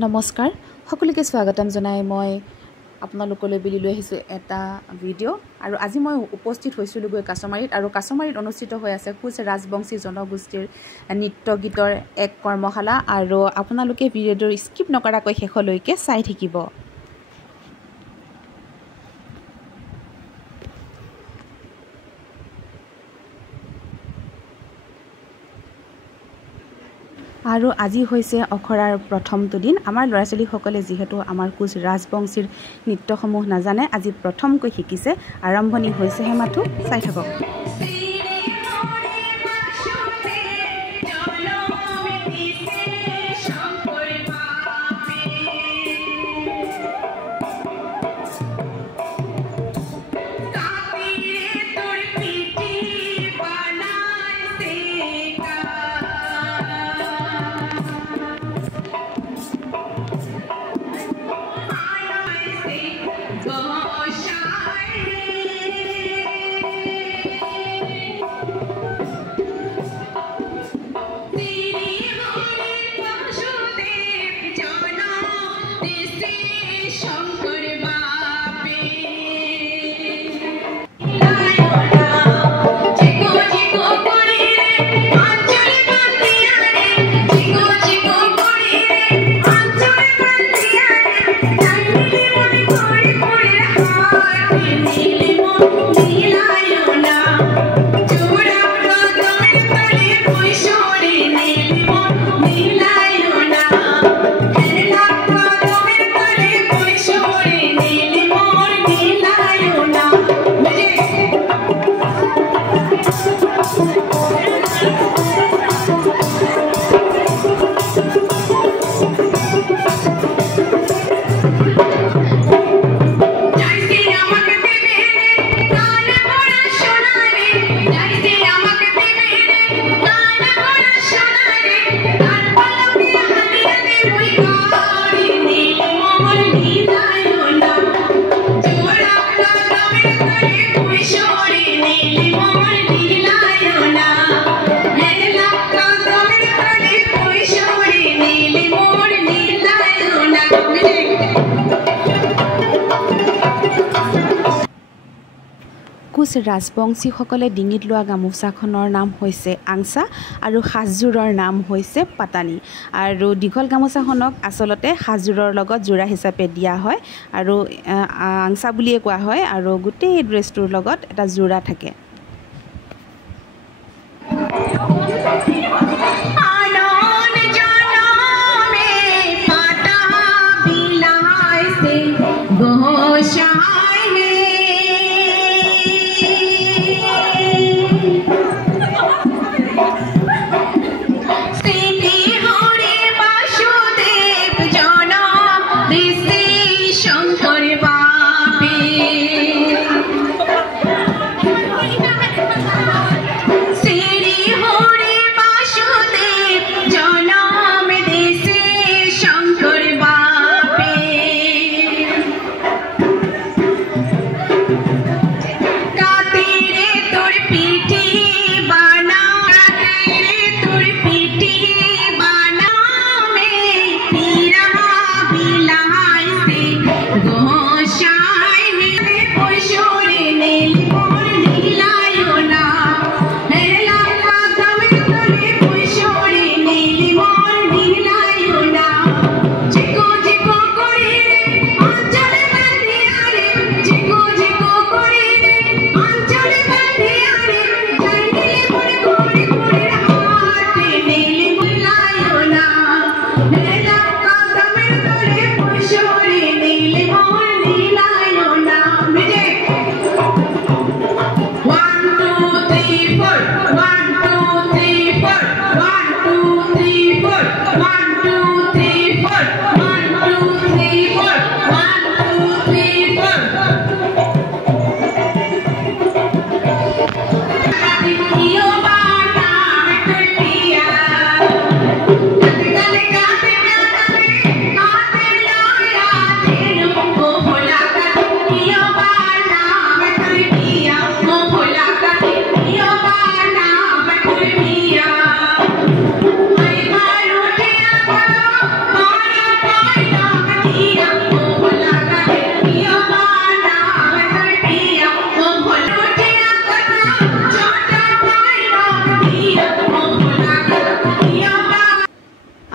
নমস্কাৰ সকলোকে স্বাগতম জনাই মই আপোনালোকলৈ বুলি লৈ আহিছোঁ এটা ভিডিঅ' আৰু আজি মই উপস্থিত হৈছিলোঁ গৈ কাছমাৰীত আৰু কাছমাৰীত অনুষ্ঠিত হৈ আছে কোচ ৰাজবংশী জনগোষ্ঠীৰ নৃত্য গীতৰ এক কৰ্মশালা আৰু আপোনালোকে ভিডিঅ'টো স্কিপ নকৰাকৈ শেষলৈকে চাই থাকিব। আৰু আজি হৈছে অখৰাৰ প্ৰথমটো দিন। আমাৰ ল'ৰা ছোৱালীসকলে যিহেতু আমাৰ কোচ ৰাজবংশীৰ নৃত্যসমূহ নাজানে, আজি প্ৰথমকৈ শিকিছে, আৰম্ভণি হৈছেহে মাথো, চাই থাকক। কোচ ৰাজবংশীসকলে ডিঙিত লোৱা গামোচাখনৰ নাম হৈছে আংচা আৰু সাজযোৰৰ নাম হৈছে পাতানি আৰু দীঘল গামোচাখনক আচলতে সাজযোৰৰ লগত যোৰা হিচাপে দিয়া হয় আৰু আংচা বুলিয়ে কোৱা হয় আৰু গোটেই ড্ৰেছটোৰ লগত এটা যোৰা থাকে।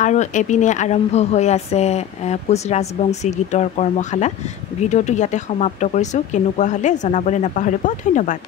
আৰু এপিনে আৰম্ভ হৈ আছে কোচ ৰাজবংশী গীতৰ কৰ্মশালা। ভিডিঅ'টো ইয়াতে সমাপ্ত কৰিছোঁ। কেনেকুৱা হ'লে জনাবলৈ নাপাহৰিব। ধন্যবাদ।